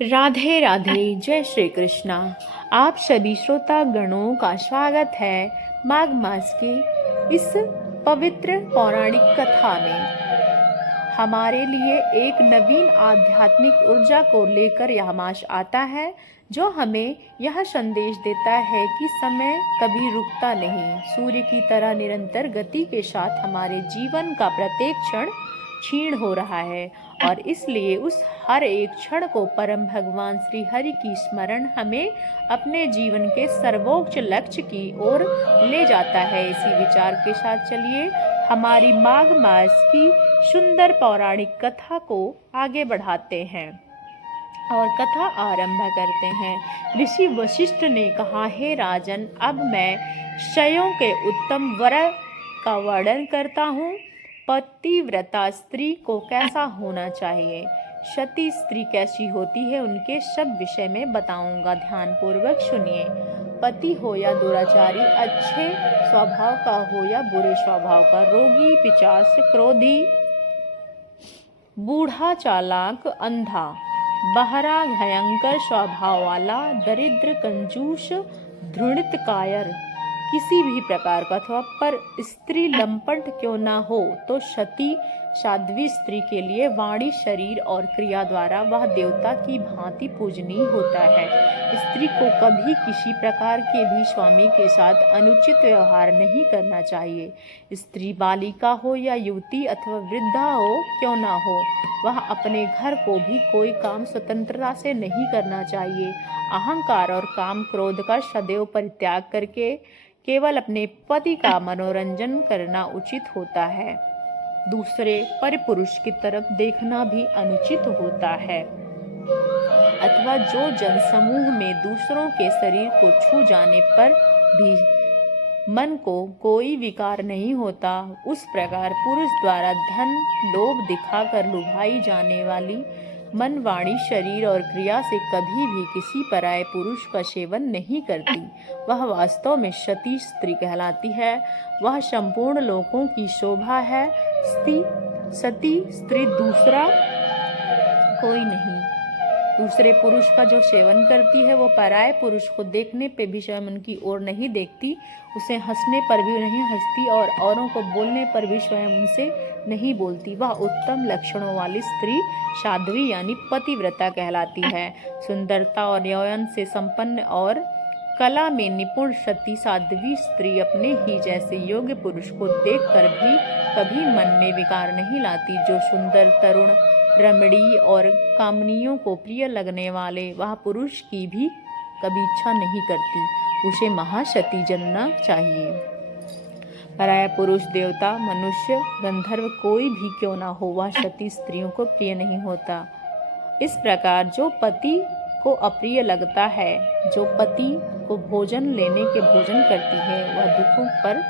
राधे राधे, जय श्री कृष्णा। आप सभी श्रोता गणों का स्वागत है माघ मास की इस पवित्र पौराणिक कथा में। हमारे लिए एक नवीन आध्यात्मिक ऊर्जा को लेकर यह मास आता है, जो हमें यह संदेश देता है कि समय कभी रुकता नहीं। सूर्य की तरह निरंतर गति के साथ हमारे जीवन का प्रत्येक क्षण क्षीण हो रहा है, और इसलिए उस हर एक क्षण को परम भगवान श्री हरि की स्मरण हमें अपने जीवन के सर्वोच्च लक्ष्य की ओर ले जाता है। इसी विचार के साथ चलिए हमारी माघ मास की सुंदर पौराणिक कथा को आगे बढ़ाते हैं और कथा आरंभ करते हैं। ऋषि वशिष्ठ ने कहा, हे राजन, अब मैं क्षयों के उत्तम वर का वर्णन करता हूँ। पतिव्रता स्त्री को कैसा होना चाहिए, सती स्त्री कैसी होती है, उनके सब विषय में बताऊंगा। ध्यान पूर्वक सुनिए। पति हो या दुराचारी, अच्छे स्वभाव का हो या बुरे स्वभाव का, रोगी, पिशाच, क्रोधी, बूढ़ा, चालाक, अंधा, बहरा, भयंकर स्वभाव वाला, दरिद्र, कंजूस, घृणित, कायर, किसी भी प्रकार का, अथवा पर स्त्री लंपट क्यों ना हो, तो सती साध्वी स्त्री के लिए वाणी, शरीर और क्रिया द्वारा वह देवता की भांति पूजनीय होता है। स्त्री को कभी किसी प्रकार के भी स्वामी के साथ अनुचित व्यवहार नहीं करना चाहिए। स्त्री बालिका हो या युवती अथवा वृद्धा हो क्यों ना हो, वह अपने घर को भी कोई काम स्वतंत्रता से नहीं करना चाहिए। अहंकार और काम क्रोध का सदैव परित्याग करके केवल अपने पति का मनोरंजन करना उचित होता है। दूसरे परपुरुष की तरफ देखना भी अनुचित होता है, अथवा जो जनसमूह में दूसरों के शरीर को छू जाने पर भी मन को कोई विकार नहीं होता, उस प्रकार पुरुष द्वारा धन लोभ दिखाकर लुभाई जाने वाली मन, वाणी, शरीर और क्रिया से कभी भी किसी पराये पुरुष का सेवन नहीं करती। वह वास्तव में सती स्त्री कहलाती है। वह संपूर्ण लोकों की शोभा है। सती स्त्री दूसरा कोई नहीं। दूसरे पुरुष का जो सेवन करती है, वो पराये पुरुष को देखने पे भी स्वयं उनकी ओर नहीं देखती, उसे हंसने पर भी नहीं हंसती और औरों को बोलने पर भी स्वयं उनसे नहीं बोलती। वह उत्तम लक्षणों वाली स्त्री साध्वी यानी पतिव्रता कहलाती है। सुंदरता और यौवन से संपन्न और कला में निपुण सती साध्वी स्त्री अपने ही जैसे योग्य पुरुष को देखकर भी कभी मन में विकार नहीं लाती। जो सुंदर, तरुण, रमणीय और कामनियों को प्रिय लगने वाले वह पुरुष की भी कभी इच्छा नहीं करती, उसे महासती जनना चाहिए। पराया पुरुष, देवता, मनुष्य, गंधर्व कोई भी क्यों ना हो, वह सती स्त्रियों को प्रिय नहीं होता। इस प्रकार जो पति को अप्रिय लगता है, जो पति को भोजन लेने के भोजन करती है, वह दुखों पर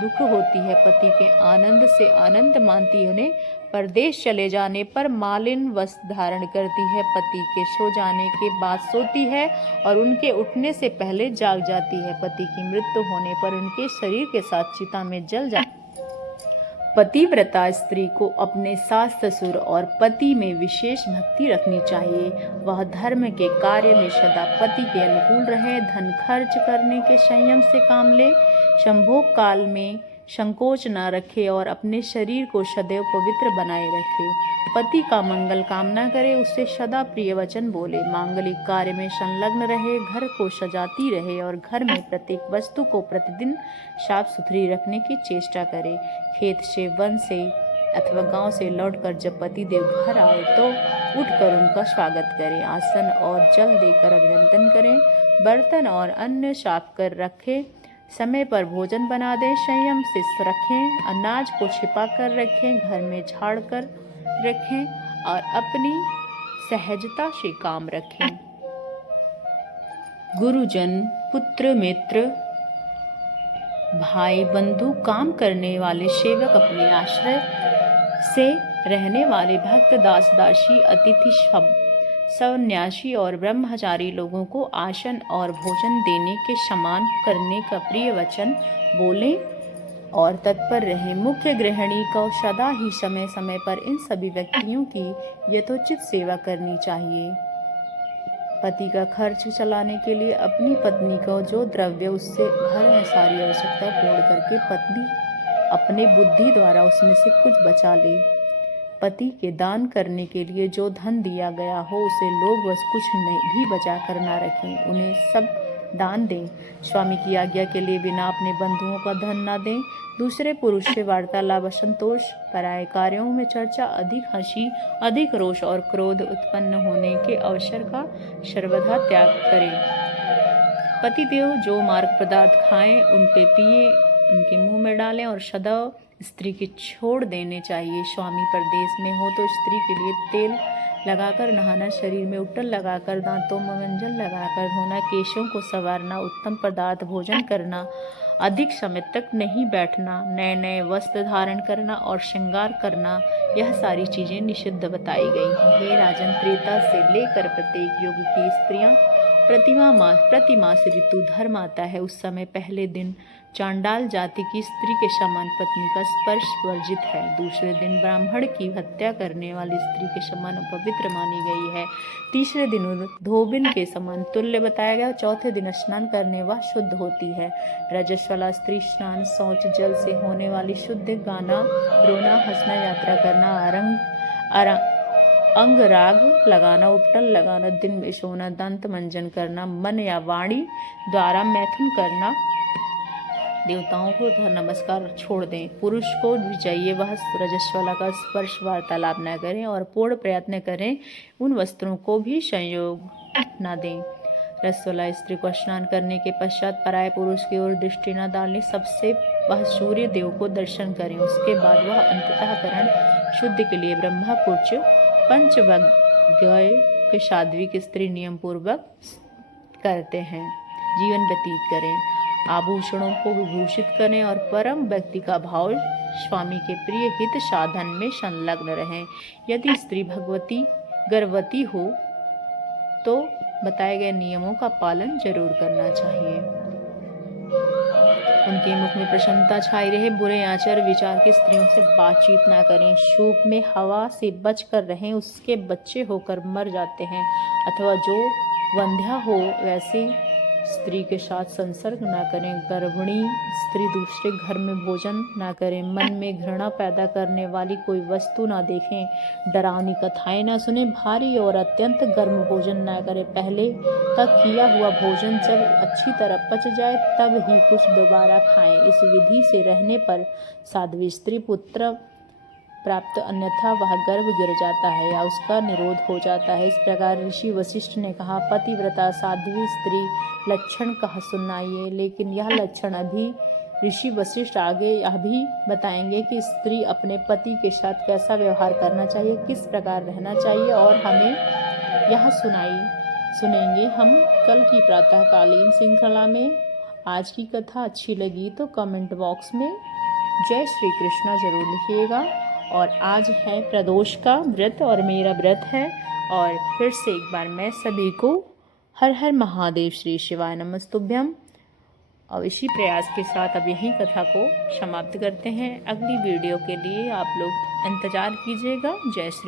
दुख होती है। पति के आनंद से आनंद मानती है, उन्हें परदेश चले जाने पर मालिन वस्त्र धारण करती है, पति के सो जाने के बाद सोती है और उनके उठने से पहले जाग जाती है। पति की मृत्यु होने पर उनके शरीर के साथ चिता में जल जाती है। पतिव्रता स्त्री को अपने सास, ससुर और पति में विशेष भक्ति रखनी चाहिए। वह धर्म के कार्य में सदा पति के अनुकूल रहे, धन खर्च करने के संयम से काम ले, संभोग काल में संकोच न रखे और अपने शरीर को सदैव पवित्र बनाए रखे। पति का मंगल कामना करे, उससे सदा प्रिय वचन बोले, मांगलिक कार्य में संलग्न रहे, घर को सजाती रहे और घर में प्रत्येक वस्तु को प्रतिदिन साफ सुथरी रखने की चेष्टा करे। खेत से, वन से अथवा गांव से लौटकर जब पति देव घर आए तो उठकर उनका स्वागत करें, आसन और जल देकर अभिनंदन करें, बर्तन और अन्न साफ कर रखें, समय पर भोजन बना दें, संयम से रखें, अनाज को छिपा कर रखें, घर में झाड़ कर रखें और अपनी सहजता से काम रखें। गुरुजन, पुत्र, मित्र, भाई, बंधु, काम करने वाले सेवक, अपने आश्रय से रहने वाले भक्त, दास, दासी, अतिथि, सन्यासी और ब्रह्मचारी लोगों को आसन और भोजन देने के समान करने का प्रिय वचन बोलें और तत्पर रहें। मुख्य गृहिणी को सदा ही समय समय पर इन सभी व्यक्तियों की यथोचित सेवा करनी चाहिए। पति का खर्च चलाने के लिए अपनी पत्नी को जो द्रव्य उससे घर में सारी आवश्यकता पूर्ण करके पत्नी अपने बुद्धि द्वारा उसमें से कुछ बचा ले। पति के दान करने के लिए जो धन दिया गया हो उसे लोग बस कुछ नहीं भी बचा कर ना रखें, उन्हें सब दान दें। स्वामी की आज्ञा के लिए बिना अपने बंधुओं का धन ना दें। दूसरे पुरुष से वार्तालाप, असंतोष, पराये कार्यों में चर्चा, अधिक हंसी, अधिक रोष और क्रोध उत्पन्न होने के अवसर का सर्वथा त्याग करें। पतिदेव जो मार्ग पदार्थ खाएं उन पे पिए, उनके मुंह में डालें और सदैव स्त्री के छोड़ देने चाहिए। स्वामी परदेश में हो तो स्त्री के लिए तेल लगाकर नहाना, शरीर में उट्टन लगाकर, दांतों में मंजन लगाकर धोना, केशों को संवारना, उत्तम पदार्थ भोजन करना, अधिक समय तक नहीं बैठना, नए नए वस्त्र धारण करना और श्रृंगार करना, यह सारी चीजें निषिद्ध बताई गई हैं। हे राजन, त्रेता से लेकर प्रत्येक युग की स्त्रियां प्रति मास ऋतु धर्म आता है उस समय पहले दिन चांडाल जाति की स्त्री के समान पत्नी का स्पर्श वर्जित है। दूसरे दिन ब्राह्मण की हत्या करने वाली स्त्री के समान अपवित्र मानी गई है। तीसरे दिन धोबिन के समान तुल्य बताया गया। चौथे दिन स्नान करने वह शुद्ध होती है। रजस्वला स्त्री स्नान शौच जल से होने वाली शुद्ध, गाना, रोना, हंसना, यात्रा करना, अंगराग लगाना, उपटन लगाना, दिन में सोना, दंत मंजन करना, मन या वाणी द्वारा मैथुन करना, देवताओं को नमस्कार छोड़ दें। पुरुष को भी चाहिए वह रजस्वला का स्पर्श वार्तालाप न करें और पूर्ण प्रयत्न करें उन वस्त्रों को भी संयोग न दें। रजस्वला स्त्री को स्नान करने के पश्चात पराये पुरुष की ओर दृष्टि न डालने, सबसे वह सूर्य देव को दर्शन करें। उसके बाद वह अंतःकरण शुद्ध के लिए ब्रह्मा कुच पंचवज्ञ के साध्विक स्त्री नियम पूर्वक करते हैं जीवन व्यतीत करें। आभूषणों को विभूषित करें और परम व्यक्ति का भाव स्वामी के प्रिय हित साधन में संलग्न रहें। यदि स्त्री गर्भवती हो तो बताए गए नियमों का पालन जरूर करना चाहिए। उनके मुख में प्रसन्नता छाई रहे। बुरे आचार विचार की स्त्रियों से बातचीत ना करें। शूप में हवा से बच कर रहें, उसके बच्चे होकर मर जाते हैं। अथवा जो वंध्या हो वैसे स्त्री के साथ संसर्ग ना करें। गर्भिणी स्त्री दूसरे घर में भोजन ना करें। मन में घृणा पैदा करने वाली कोई वस्तु ना देखें। डरावनी कथाएं ना सुने। भारी और अत्यंत गर्म भोजन ना करें। पहले तक किया हुआ भोजन जब अच्छी तरह पच जाए तब ही कुछ दोबारा खाएं। इस विधि से रहने पर साध्वी स्त्री पुत्र प्राप्त, अन्यथा वह गर्भ गिर जाता है या उसका निरोध हो जाता है। इस प्रकार ऋषि वशिष्ठ ने कहा, पतिव्रता साध्वी स्त्री लक्षण कहा सुनाइए। लेकिन यह लक्षण अभी ऋषि वशिष्ठ आगे यह भी बताएंगे कि स्त्री अपने पति के साथ कैसा व्यवहार करना चाहिए, किस प्रकार रहना चाहिए, और हमें यह सुनेंगे हम कल की प्रातःकालीन श्रृंखला में। आज की कथा अच्छी लगी तो कमेंट बॉक्स में जय श्री कृष्णा जरूर लिखिएगा। और आज है प्रदोष का व्रत और मेरा व्रत है। और फिर से एक बार मैं सभी को हर हर महादेव, श्री शिवाय नमस्तुभ्यम। और इसी प्रयास के साथ अब यही कथा को समाप्त करते हैं। अगली वीडियो के लिए आप लोग इंतज़ार कीजिएगा। जय श्री